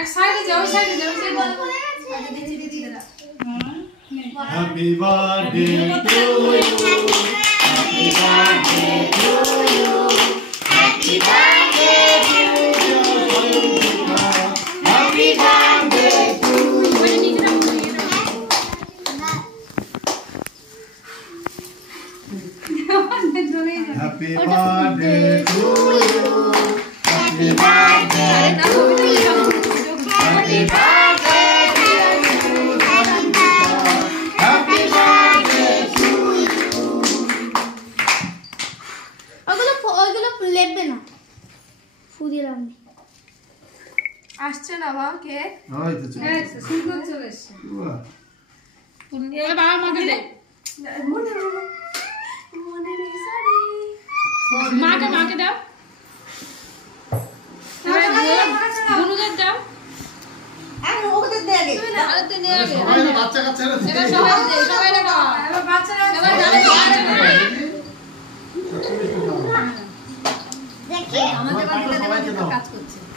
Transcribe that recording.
এক সাইডে যাও সাইডে যাও happy birthday to you happy birthday to you happy birthday to you happy birthday to happy birthday to you happy birthday to you happy birthday আসছে না বাবা কে ওই তো চলে সুন্দর চলে এসেছে বাবা মাকে দে মনে নেই সরি মাকে দাও গুনুদের দাও ওদের দে আগে আরে তুই নে আগে সবাই না বাচ্চা কাচ্চা না এবার সবাই না এবার বাচ্চারা এবার দেখি আমাদের বাড়িতে কাজ করছে